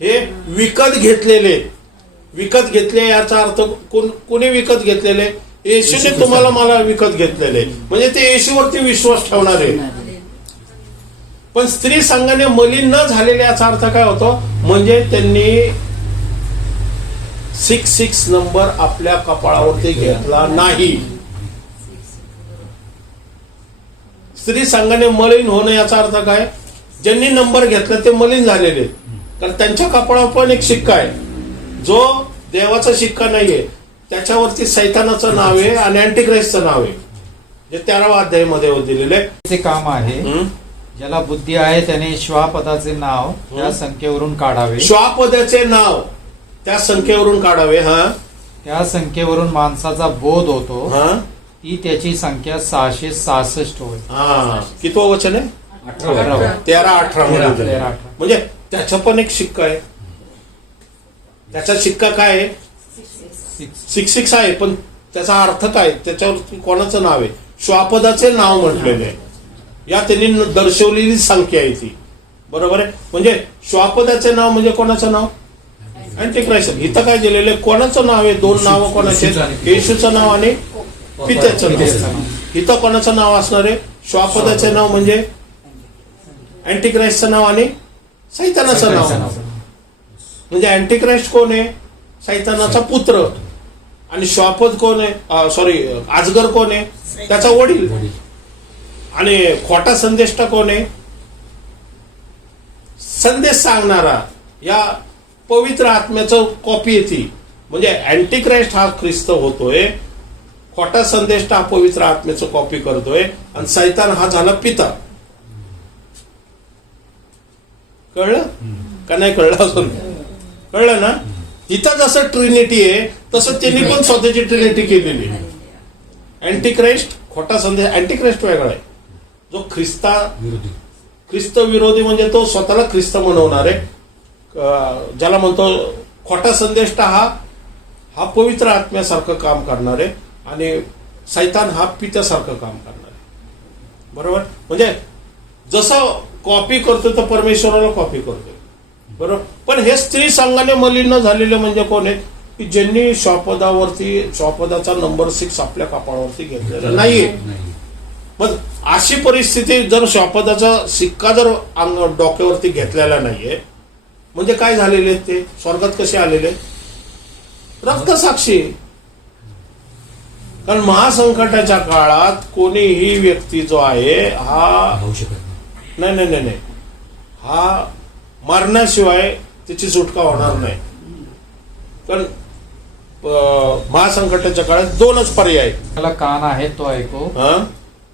हे विकत घेतलेले. विकत घेतले याचा अर्थ कोणी विकत घेतलेले? येशूने तुम्हाला मला विकत घेतलेले. म्हणजे ते येशूवरती विश्वास ठेवणारे. पण स्त्री संघाने मलिन न झालेले याचा अर्थ काय होतो? म्हणजे त्यांनी 666 नंबर आपल्या कपाळावरती घेतला नाही. स्त्री संघाने मलिन होणं याचा अर्थ काय? ज्यांनी नंबर घेतला ते मलिन झालेले, कारण त्यांच्या कपाळावर पण एक शिक्का आहे जो देवाचा शिक्का नाहीये. त्याच्यावरती सैतानाचं नाव आहे आणि अँटिक्राइस्टचं नाव आहे, जे 13व्या अध्यायामध्ये दिलेले ते काम आहे. ज्याला बुद्धी आहे त्याने श्वापदाचे नाव त्या संख्येवरून काढावे. श्वापदाचे नाव त्या संख्येवरून काढावे. हा, त्या संख्येवरून माणसाचा बोध होतो. हा, ती त्याची संख्या 666 होय. हा, कितवं वचन आहे? 13-18 म्हणजे त्याचा पण एक शिक्का आहे. त्याचा शिक्का काय आहे? 666 आहे. पण त्याचा अर्थ काय? त्याच्यावर कोणाचं नाव आहे? श्वापदाचे नाव म्हटलेले आहे. या त्यांनी दर्शवलेली संख्या आहे ती. बरोबर आहे. म्हणजे श्वापदाचे नाव म्हणजे कोणाचं नाव? अँटिक्राइस्ट. इथं काय दिलेलं आहे? कोणाचं नाव आहे? 2 नावं कोणाचे? येशूचं नाव आणि पित्याचं नाव. इथं कोणाचं नाव असणार आहे? श्वापदाचे नाव म्हणजे अँटिक्राइस्टचं नाव आणि सैतानाचं नाव. म्हणजे अँटिक्राइस्ट कोण आहे? सैतानाचा पुत्र. आणि श्वापद कोण आहे? सॉरी, आजगर कोण आहे? त्याचा वडील. आणि खोटा संदेष्टा कोण आहे? संदेश सांगणारा. या पवित्र आत्म्याचं कॉपी आहे ती. म्हणजे अँटिक्राइस्ट हा ख्रिस्त होतोय खोटा संदेश हा पवित्र आत्म्याचं कॉपी करतोय आणि सैतान हा झाला पिता. कळलं का नाही कळलं अजून? कळलं ना? इथं जसं ट्रिनिटी आहे तसं त्यांनी पण स्वतःची ट्रिनिटी केलेली आहे. अँटी क्राइस्ट खोटा संदेश. अँटी क्राइस्ट वेगळा आहे. जो ख्रिस्त विरोधी म्हणजे तो स्वतःला ख्रिस्त म्हणवणार आहे, ज्याला म्हणतो खोटा संदेश हा पवित्र आत्म्यासारखं काम करणार आहे आणि सैतान हा पित्यासारखं काम करणार आहे. बरोबर? म्हणजे जसं कॉपी करतो तर परमेश्वराला कॉपी करतोय. बरोबर? पण हे स्त्री संघाने मलिन झालेले म्हणजे कोण आहेत की ज्यांनी श्वापदाचा नंबर 6 आपल्या कपाळावरती घेतलेला नाहीये. मग अशी परिस्थिती जर श्वापदाचा सिक्का जर डोक्यावरती घेतलेला नाहीये म्हणजे काय झालेले ते स्वर्गात कसे आलेले? रक्तसाक्षी. कारण महासंकटाच्या काळात कोणीही व्यक्ती जो आहे हा नाही हा मारण्याशिवाय त्याची सुटका होणार नाही. कारण महासंकटाच्या काळात 2च पर्याय. त्याला कान आहे तो ऐकू. हा,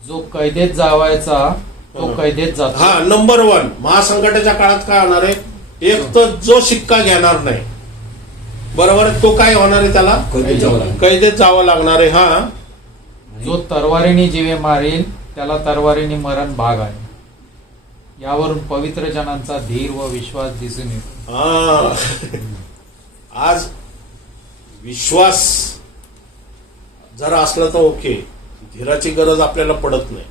जो कैदेत जावायचा तो कैदेत जातो. हा, नंबर 1 महासंकटाच्या काळात काय होणार आहे? एक तर जो शिक्का घेणार नाही, बरोबर, तो काय होणार आहे? त्याला कैदेत जावं लागणार आहे. हा, जो तरवारीने जीवे मारील त्याला तरवारीने मरण भाग आहे. यावरून पवित्र जनांचा धीर व विश्वास दिसून येतो. आज विश्वास जरा असला तर ओके, धीराची गरज आपल्याला पडत नाही.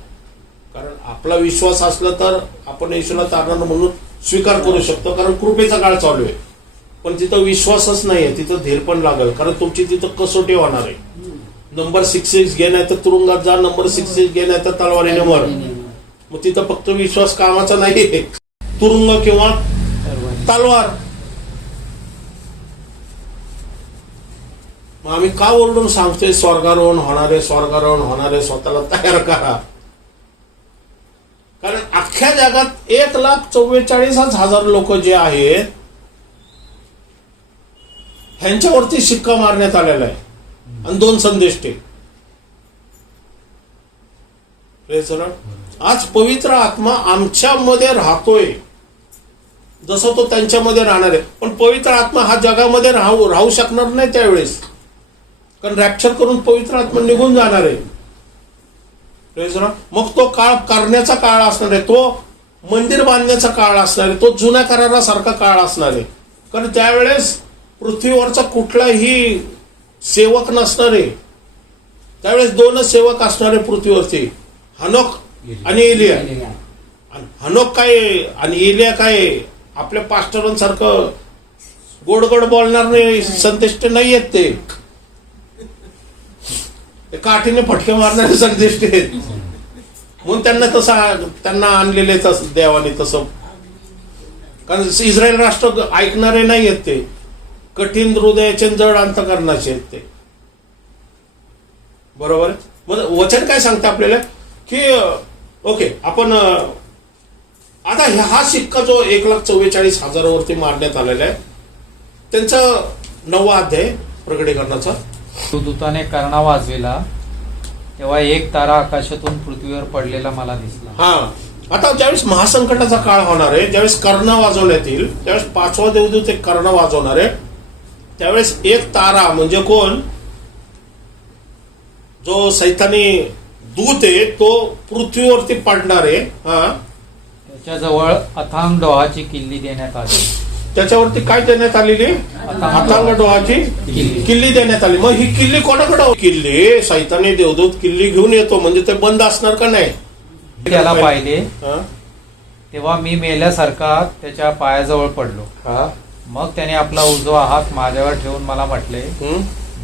कारण आपला विश्वास असला तर आपण येशूला तारणार म्हणून स्वीकार करू शकतो, कारण कृपेचा काळ चालू आहे. पण तिथं विश्वासच नाहीये, तिथं धीर पण लागेल, कारण तुमची तिथं कसोटी होणार आहे. नंबर 6 घे नाही तर तुरुंगात जा, नंबर 6 घे नाही तर तलवारीने मर. मग तिथं फक्त विश्वास कामाचा नाही, तुरुंग किंवा तलवार. मग आम्ही का ओरडून सांगतोय स्वर्गारोहण होणारे स्वतःला तयार करा? कारण अख्ख्या जगात 1,44,000 लोक जे आहेत ह्यांच्यावरती शिक्का मारण्यात आलेला आहे आणि 2 संदेश टेक. आज पवित्र आत्मा आमच्यामध्ये राहतोय जसं तो त्यांच्यामध्ये राहणार आहे. पण पवित्र आत्मा हा जगामध्ये राहू शकणार नाही त्यावेळेस, कारण रॅप्चर करून पवित्र आत्मा निघून जाणार आहे. मग तो काळ करण्याचा काळ असणार आहे, तो मंदिर बांधण्याचा काळ असणार आहे, तो जुन्या करारासारखा काळ असणार आहे. कारण त्यावेळेस पृथ्वीवरचा कुठलाही सेवक नसणार आहे. त्यावेळेस 2च सेवक असणार आहे पृथ्वीवरती, हनोक आणि एलिया. हनोक काय आणि एलिया काय आपल्या पास्टरांसारखं गोड गोड बोलणार नाही, संदेष्ट नाही आहेत. ते काठीने फटके मारणारे संदेष्ट आहेत. म्हणून त्यांना आणलेले देवाने तसं. कारण इस्रायल राष्ट्र ऐकणारे नाही आहेत, ते कठीण हृदयाचे जड अंतकरणाचे आहेत ते. बरोबर. मग वचन काय सांगतं आपल्याला की ओके, आपण आता हा शिक्का जो 1,44,000 वरती मारण्यात आलेला आहे, त्यांचा 9वा अध्याय प्रकटीकरणाचा. दूताने कर्णा वाजविला तेव्हा एक तारा आकाशातून पृथ्वीवर पडलेला मला दिसला. हा, आता ज्यावेळेस महासंकटाचा काळ होणार आहे, ज्यावेळेस कर्ण वाजवण्यात येईल, त्यावेळेस 5वा देवदूत एक कर्ण वाजवणार आहे. त्यावेळेस एक तारा म्हणजे कोण? जो सैतानी दूत आहे तो पृथ्वीवरती पडणार आहे. हा, त्याच्याजवळ अथांग डोहाची किल्ली देण्यात आली. त्याच्यावरती काय देण्यात आलेली? अथांग डोहाची किल्ली देण्यात आली. मग ही किल्ली कोणाकडे? किल्ली सैतानी देवदूत किल्ली घेऊन येतो म्हणजे ते बंद असणार का नाही? त्याला पाहिले तेव्हा मी मेल्यासारखा त्याच्या पायाजवळ पडलो. मग त्याने आपला उजवा हात माझ्यावर ठेवून मला म्हटले,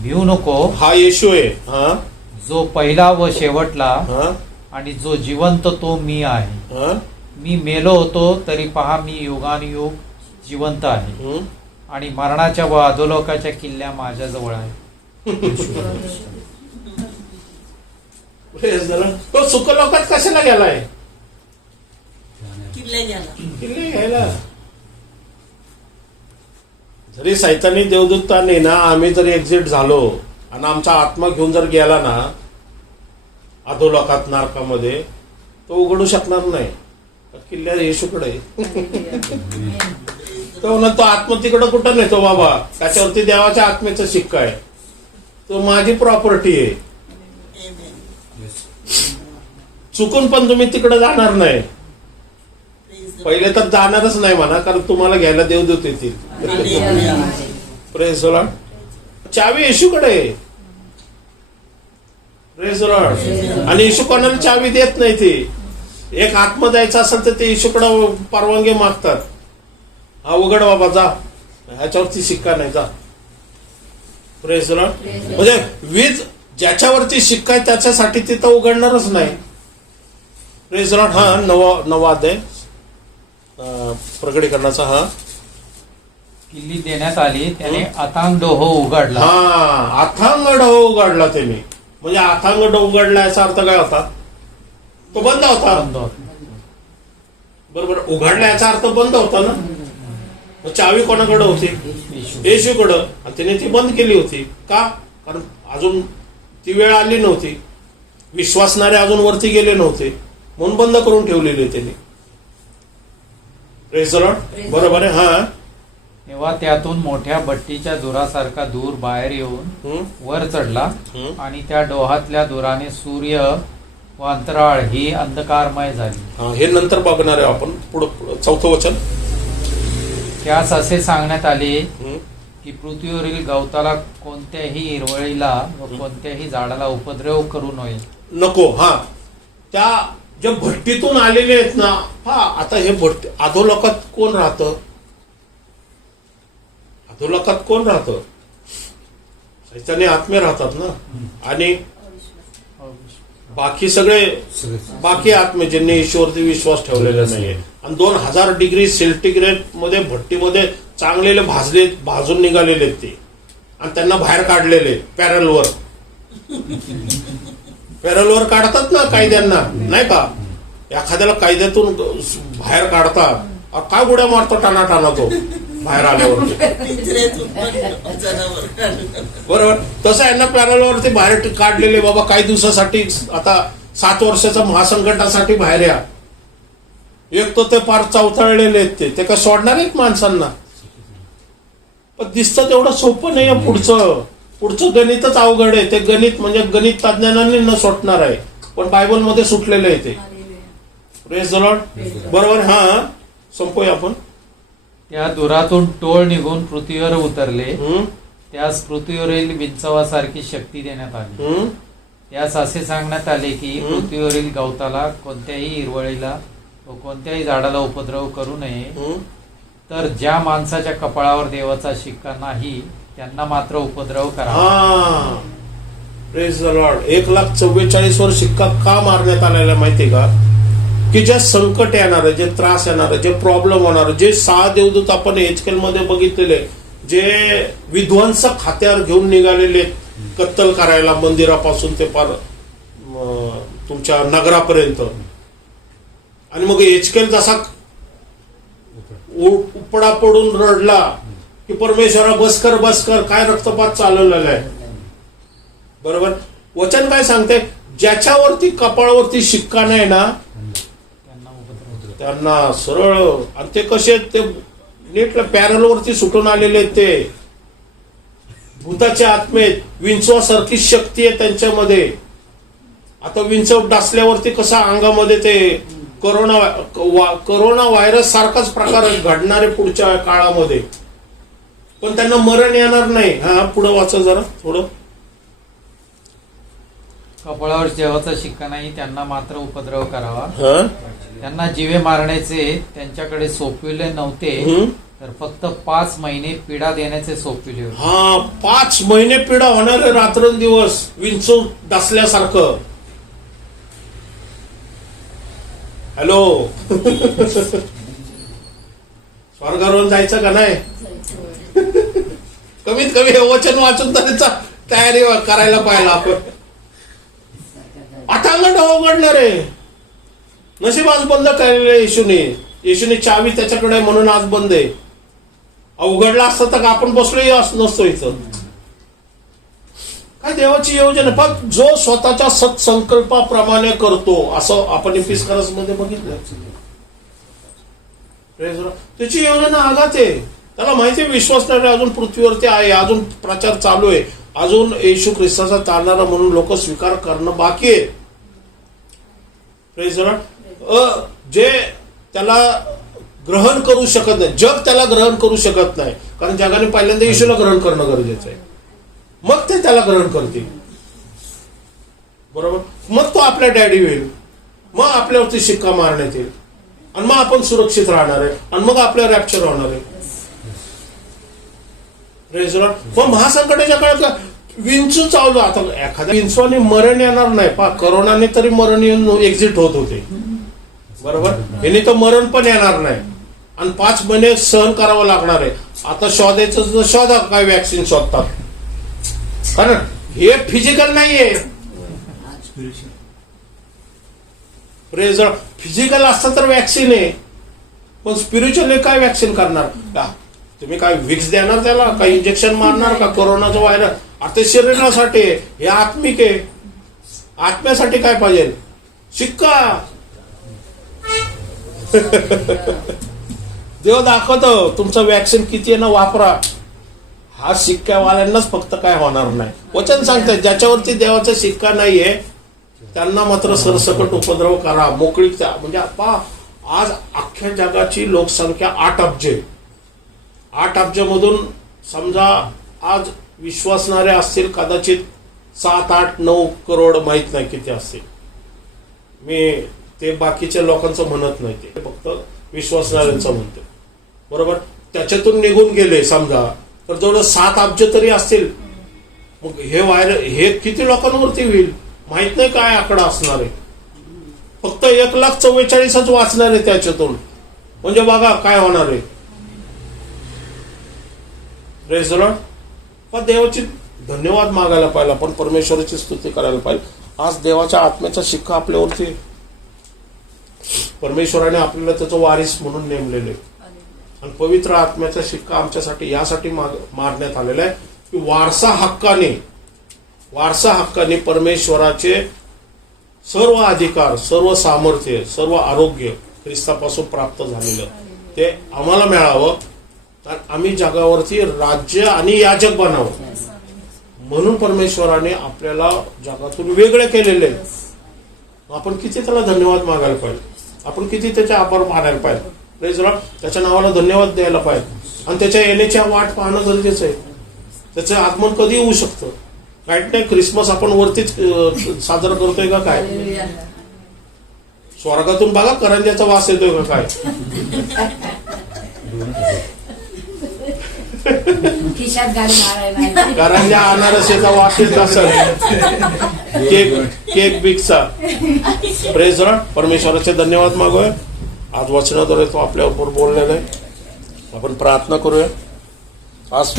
भिवू नको. हा येशू आहे, जो पहिला व शेवटला आणि जो जिवंत तो मी आहे. मी मेलो होतो तरी पहा मी युगानुयुग जिवंत आहे आणि मरणाच्या व अधोलोकाच्या किल्ल्या माझ्याजवळ आहे. तो सुखलोकात कशाला गेलाय? किल्ले घ्यायला. जरी सैतानी देवदूताने ना आम्ही जरी एक्झिट झालो आणि आमचा आत्मा घेऊन जर गेला ना अधोलोकात नरकामध्ये, तो उघडू शकणार नाही. किल्ल्या येशूकडे तो म्हणतो तो आत्मा तिकडं कुठं नाही तो बाबा, त्याच्यावरती देवाच्या आत्म्याचा शिक्का आहे, तो माझी प्रॉपर्टी आहे. चुकून पण तुम्ही तिकडे जाणार नाही. पहिले तर जाणारच नाही म्हणा, कारण तुम्हाला घ्यायला देवदूत येतील. Praise Lord. चावी येशूकडे आहे. Praise Lord. आणि येशू कोणाला चावी देत नाही. ती एक आत्मा द्यायचा असेल तर ते येशूकडे परवानगी मागतात. हा उघड बाबा जा, ह्याच्यावरती शिक्का नाही, जा. Praise Lord. म्हणजे वीज ज्याच्यावरती शिक्का आहे त्याच्यासाठी तिथं उघडणारच नाही. Praise Lord. हा नवा अध्याय प्रकटीकरणाचा. हा किल्ली देण्यात आली, त्याने अथांग डोह उघडला. हा अथांग डोह उघडला त्याने. म्हणजे अथांग डोह उघडला याचा अर्थ काय होता? तो बंद होता. बरोबर. उघडला याचा अर्थ बंद होता ना. मग चावी कोणाकडे होती? येशूकडं. आणि त्याने ती बंद केली होती. का? कारण अजून ती वेळ आली नव्हती, विश्वासणारे अजून वरती गेले नव्हते, म्हणून बंद करून ठेवलेले त्यांनी. Praise the Lord. बरोबर आहे. हा. तेव्हा त्यातून मोठ्या भट्टीच्या धुरासारखा धूर बाहेर येऊन वर चढला, आणि त्या डोहातल्या धुराने सूर्य व अंतराळ ही अंधकारमय झाली. हे नंतर बघणार आहे आपण. पुढं 4थं वचन. त्यास असे सांगण्यात आले की पृथ्वीवरील गवताला कोणत्याही हिरवळीला व कोणत्याही झाडाला उपद्रव करू नये. नको. हा. त्या ज्या भट्टीतून आलेले आहेत ना, हा आता हे भट्टी अधोलोकात कोण राहतं? अधोलोकात कोण राहतं? शैतानी आत्मे राहतात ना. आणि बाकी सगळे बाकी आत्मे ज्यांनी ईश्वरती विश्वास ठेवलेला नाहीये. आणि 2000 डिग्री सेंटीग्रेड मध्ये भट्टीमध्ये चांगलेले भाजून निघालेले आहेत ते, आणि त्यांना बाहेर काढलेले पॅरलवर काढतात ना कायद्यांना, नाही का? एखाद्याला कायद्यातून बाहेर काढतात, काय गुड्या मारतो टाना तो बाहेर आल्यावरती. बरोबर. तसं यांना पॅरलवरती बाहेर काढलेले. बाबा काही दिवसासाठी, आता 7 वर्षाच्या महासंकटासाठी बाहेर या. एक तर ते फार चवताळलेले आहेत, ते काय सोडणार आहेत माणसांना? पण दिसतं तेवढं सोपं नाही. पुढचं गणितच अवघड आहे. ते गणित म्हणजे गणित तज्ञांनी न सुटणार आहे, पण बायबलमध्ये सुटलेलं आहे ते. Praise the Lord. बरोबर. हा. संपूया आपण. त्या धुरातून टोळ निघून पृथ्वीवर उतरले. त्यास पृथ्वीवरील विंचवासारखी शक्ती देण्यात आली. त्यास असे सांगण्यात आले की पृथ्वीवरील गवताला कोणत्याही हिरवळीला व कोणत्याही झाडाला उपद्रव करू नये. तर ज्या माणसाच्या कपाळावर देवाचा शिक्का नाही त्यांना मात्र उपद्रव करा. Praise the Lord. 1,44,000 वर शिक्का का मारण्यात आलेला माहितीये का? की जे संकट येणार, जे त्रास येणार, जे प्रॉब्लेम होणार, जे 6 देवदूत आपण एचकेल मध्ये बघितलेले, जे विध्वंसक हत्यार घेऊन निघालेले कत्तल करायला, मंदिरापासून ते पार तुमच्या नगरापर्यंत. आणि मग एचकेल जसा उपडा पडून रडला की परमेश्वरा बस कर, काय रक्तपात चालवलेला आहे. बरोबर. वचन काय सांगते? ज्याच्यावरती कपाळावरती शिक्का नाही ना त्यांना सरळ. आणि ते कसे ते नीट पॅरलवरती सुटून आलेले आहेत. ते भूताचे आत्मे, विंचवासारखी शक्ती आहे त्यांच्यामध्ये. आता विंचव डासल्यावरती कसा अंगामध्ये ते कोरोना व्हायरस सारखाच प्रकार घडणारे पुढच्या काळामध्ये, पण त्यांना मरण येणार नाही. हा. पुढे वाचा जरा थोडं. कपाळावर देवाचा शिक्का नाही त्यांना मात्र उपद्रव करावा. त्यांना जीवे मारण्याचे त्यांच्याकडे सोपविले नव्हते, तर फक्त 5 महिने पीडा देण्याचे सोपविले होते. हा. 5 महिने पीडा होणार आहे, रात्रंदिवस विंचू डासल्यासारखं. हॅलो. स्वर्गावर जायचं का नाही? कमीत कमी हे वचन वाचून तरी तयारी करायला पाहिजे आपण. अथांग डोह उघडणार आहे. नशीब आज बंद केलेलं येशूने चावी त्याच्याकडे म्हणून आज बंद आहे. उघडला असतं तर आपण बसलोही नसतो इथं. काय देवाची योजना आहे. पण जो स्वतःच्या सत्संकल्पाप्रमाणे करतो असं आपण एपिस्करस मध्ये बघितलं. त्याची योजना आघात आहे. त्याला माहिती आहे विश्वास नाही अजून पृथ्वीवरती आहे, अजून प्रचार चालू आहे, अजून येशू ख्रिस्ताचा चालणारा म्हणून लोक स्वीकार करणं बाकी आहे. जे त्याला ग्रहण करू शकत नाही, जग त्याला ग्रहण करू शकत नाही, कारण जगाने पहिल्यांदा येशूला ग्रहण करणं गरजेचं आहे, मग ते त्याला ग्रहण करतील. बरोबर. मग तो आपला डॅडी होईल, मग आपल्यावरती शिक्का मारण्यात येईल आणि मग आपण सुरक्षित राहणार आहे आणि मग आपल्या रॅप्चर होणार आहे. मग महासंकटाच्या काळात विंचू चावलं. आता एखाद्या विंचवाने मरण येणार नाही, करोनाने तरी मरण येऊन एक्झिट होत होते. बरोबर. याने तर मरण पण येणार नाही आणि 5 महिने सहन करावं लागणार आहे. आता शोधायचं तर शोधा, काय वॅक्सिन शोधतात, कारण हे फिजिकल नाहीये. फिजिकल असतं तर वॅक्सिन आहे, पण स्पिरिच्युअली काय वॅक्सिन करणार का? तुम्ही काय विक्स देणार त्याला, काय इंजेक्शन मारणार का कोरोनाचं व्हायरस? आता ते शरीरासाठी आहे, हे आत्मिक आहे. आत्म्यासाठी काय पाहिजे? शिक्का. देव दाखवतो तुमचं वॅक्सिन किती आहे ना, वापरा. हा शिक्क्यावाल्यांनाच फक्त काय होणार नाही. वचन सांगतात ज्याच्यावरती देवाचा शिक्का नाहीये त्यांना मात्र सरसकट उपद्रव करा, मोकळीक. म्हणजे आज अख्ख्या जगाची लोकसंख्या 8 अब्ज. 8 अब्जमधून समजा आज विश्वासणारे असतील कदाचित 7, 8, 9 करोड, माहित नाही किती असतील. मी ते बाकीच्या लोकांचं म्हणत नाही, ते फक्त विश्वासणाऱ्यांचं म्हणतो. बरोबर. त्याच्यातून निघून गेले समजा तर जवळ 7 अब्ज तरी असतील. मग हे हे किती लोकांवरती होईल माहित नाही, काय आकडा असणार आहे. फक्त 1,44,000च वाचणार आहे त्याच्यातून. म्हणजे बघा काय होणार आहे. पण देवाची धन्यवाद मागायला पाहिजे, आपण परमेश्वराची स्तुती करायला पाहिजे. आज देवाच्या आत्म्याचा शिक्का आपल्यावरती, परमेश्वराने आपल्याला त्याचं वारीस म्हणून नेमलेले आणि पवित्र आत्म्याचा शिक्का आमच्यासाठी यासाठी मारण्यात आलेला आहे की वारसा हक्काने परमेश्वराचे सर्व अधिकार, सर्व सामर्थ्य, सर्व आरोग्य ख्रिस्तापासून प्राप्त झालेलं ते आम्हाला मिळावं. आम्ही जगावरती राज्य आणि याजक बनावं म्हणून परमेश्वराने आपल्याला जगातून वेगळे केलेले. आपण किती त्याला धन्यवाद मागायला पाहिजे, आपण किती त्याचे आभार मानायला पाहिजे. त्याच्या नावाला धन्यवाद द्यायला पाहिजे आणि त्याच्या येण्याच्या वाट पाहणं गरजेचं आहे. त्याचं आगमन कधी होऊ शकतं माहित नाही. क्रिसमस आपण वरतीच साजरा करतोय का काय? स्वर्गातून बघा करंज्याचा वास येतोय का काय? करंज्या अनारसेचा वास येत असेल, केक बिकचा. Praise lord. परमेश्वराचे धन्यवाद मागूया. आज वचनाद्वारे तो आपल्याबरोबर बोललेला आहे. आपण प्रार्थना करूया. आज